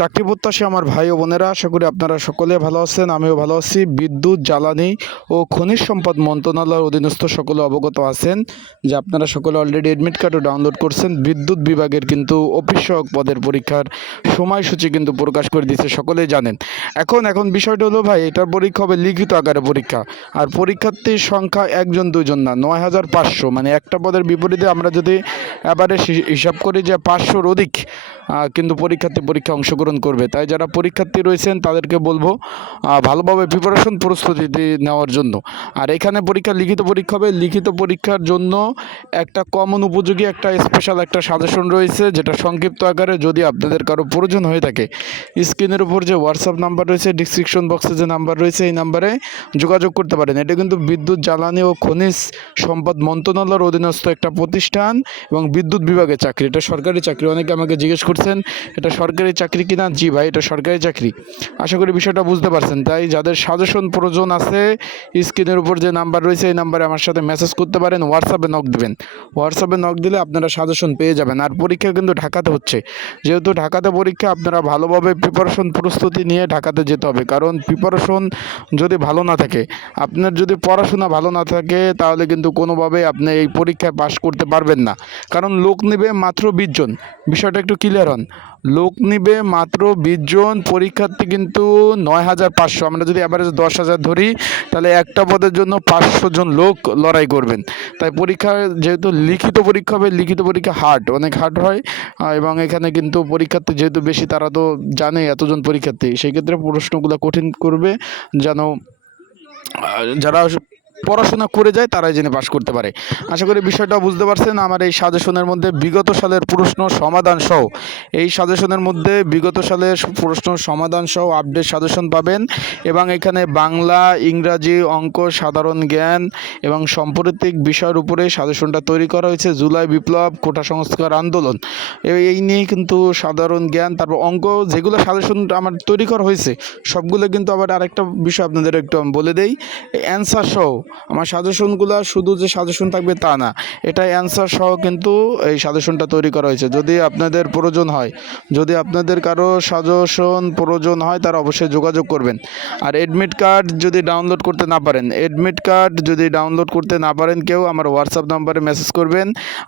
চাকরি প্রত্যাশী আমার ভাই ও বোনেরা, আশা করি আপনারা সকলে ভালো আছেন, আমিও ভালো আছি। বিদ্যুৎ, জ্বালানি ও খনিজ সম্পদ মন্ত্রণালয়ের অধীনস্থ সকলে অবগত আছেন যে আপনারা সকলে অলরেডি অ্যাডমিট কার্ডও ডাউনলোড করছেন। বিদ্যুৎ বিভাগের কিন্তু অফিস সহায়ক পদের পরীক্ষার সময়সূচি কিন্তু প্রকাশ করে দিয়েছে, সকলেই জানেন। এখন এখন বিষয়টা হলো ভাই, এটার পরীক্ষা হবে লিখিত আকারে পরীক্ষা। আর পরীক্ষার্থীর সংখ্যা একজন, দুজন না, নয় হাজার পাঁচশো। মানে একটা পদের বিপরীতে আমরা যদি এবারে হিসাব করি যে পাঁচশোর অধিক কিন্তু পরীক্ষার্থী পরীক্ষা অংশগ্রহণ করবে। তাই যারা পরীক্ষার্থী রয়েছেন, তাদেরকে বলব ভালোভাবে প্রিপারেশন প্রস্তুতি নেওয়ার জন্য। আর এখানে পরীক্ষা লিখিত পরীক্ষা হবে। লিখিত পরীক্ষার জন্য একটা কমন উপযোগী একটা স্পেশাল একটা সাজেশন রয়েছে, যেটা সংক্ষিপ্ত আকারে যদি আপনাদের কারও প্রয়োজন হয়ে থাকে, স্ক্রিনের উপর যে হোয়াটসঅ্যাপ নাম্বার রয়েছে ডিসক্রিপশন বক্সে যে নাম্বার রয়েছে, এই নাম্বারে যোগাযোগ করতে পারেন। এটা কিন্তু বিদ্যুৎ, জ্বালানি ও খনিজ সম্পদ মন্ত্রণালয়ের অধীনস্থ একটা প্রতিষ্ঠান এবং বিদ্যুৎ বিভাগের চাকরি। এটা সরকারি চাকরি। অনেকে আমাকে জিজ্ঞেস করছেন এটা সরকারি চাকরি কিনা? জি ভাই, এটা সরকারি চাকরি। আশা করি বিষয়টা বুঝতে পারছেন। তাই যাদের সাজেশন প্রয়োজন আছে, স্ক্রিনের উপর যে নাম্বার রয়েছে, এই নাম্বারে আমার সাথে মেসেজ করতে পারেন হোয়াটসঅ্যাপে নক দেবেন। হোয়াটসঅ্যাপে নক দিলে আপনারা সাজেশন পেয়ে যাবেন। আর পরীক্ষা কিন্তু ঢাকাতে হচ্ছে। যেহেতু ঢাকাতে পরীক্ষা, আপনারা ভালোভাবে প্রিপারেশন প্রস্তুতি নিয়ে ঢাকাতে যেতে হবে। কারণ প্রিপারেশন যদি ভালো না থাকে, আপনার যদি পড়াশোনা ভালো না থাকে, তাহলে কিন্তু কোনোভাবে আপনি এই পরীক্ষায় পাশ করতে পারবেন না। কারণ লোক নেবে মাত্র বিশ জন। বিষয়টা একটু ক্লিয়ার হন লোক নিবে মাত্র বিশ জন, পরীক্ষার্থী কিন্তু নয় হাজার পাঁচশো। আমরা যদি অ্যাভারেজ দশ হাজার ধরি, তাহলে একটা পদের জন্য পাঁচশো জন লোক লড়াই করবেন। তাই পরীক্ষা যেহেতু লিখিত পরীক্ষা হবে, লিখিত পরীক্ষা হার্ড অনেক হার্ড হয়। এবং এখানে কিন্তু পরীক্ষার্থী যেহেতু বেশি, তারা তো জানে এতজন পরীক্ষার্থী। সেই ক্ষেত্রে প্রশ্নগুলো কঠিন করবে, যেন যারা পড়াশোনা করে যায়, তারাই জেনে পাশ করতে পারে। আশা করি বিষয়টা বুঝতে পারছেন, আমার এই সাজেশনের মধ্যে বিগত সালের প্রশ্ন সমাধান সহ, এই সাজেশনের মধ্যে বিগত সালের প্রশ্ন সমাধান সহ আপডেট সাজেশন পাবেন এবং এখানে বাংলা, ইংরাজি অঙ্ক, সাধারণ জ্ঞান এবং সাম্প্রতিক বিষয়ের উপরে সাজেশনটা তৈরি করা হয়েছে, জুলাই বিপ্লব, কোটা সংস্কার আন্দোলন। এই- নিয়ে কিন্তু সাধারণ জ্ঞান, তারপর অঙ্ক, যেগুলো সাজেশন আমার তৈরি করা হয়েছে, সবগুলো কিন্তু আবার আরেকটা বিষয় আপনাদের একটু আমি বলে দেই অ্যান্সার সহ আমার সাজেশনগুলো শুধু যে সাজেশন থাকবে তা না, এটা অ্যান্সার সহ কিন্তু এই সাজেশনটা তৈরি করা হয়েছে। যদি আপনাদের প্রয়োজন হয়, যদি আপনাদের কারও সাজেশন প্রয়োজন হয়, তারা অবশ্যই যোগাযোগ করবেন। আর এডমিট কার্ড যদি ডাউনলোড করতে না পারেন এডমিট কার্ড যদি ডাউনলোড করতে না পারেন, কেউ আমার হোয়াটসঅ্যাপ নাম্বারে মেসেজ করবেন,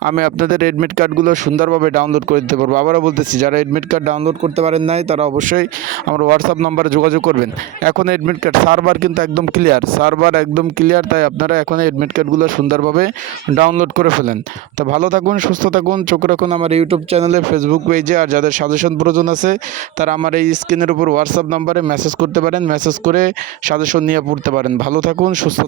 আমি আপনাদের এডমিট কার্ডগুলো সুন্দরভাবে ডাউনলোড করে দিতে পারব। আবারও বলতেছি, যারা এডমিট কার্ড ডাউনলোড করতে পারেন নাই, তারা অবশ্যই আমার হোয়াটসঅ্যাপ নাম্বারে যোগাযোগ করবেন। এখন এডমিট কার্ড সার্ভার কিন্তু একদম ক্লিয়ার সার্ভার একদম ক্লিয়ার তাই আপনারা এখন অ্যাডমিট কার্ডগুলো সুন্দরভাবে ডাউনলোড করে ফেলেন। তো ভালো থাকুন, সুস্থ থাকুন, চোখ রাখুন আমার ইউটিউব চ্যানেলে ফেসবুক পেজে আর যাদের সাজেশন প্রয়োজন আছে, তারা আমার এই স্ক্রিনের উপর হোয়াটসঅ্যাপ নাম্বারে মেসেজ করতে পারেন। মেসেজ করে সাজেশন নিয়ে পড়তে পারেন। ভালো থাকুন, সুস্থ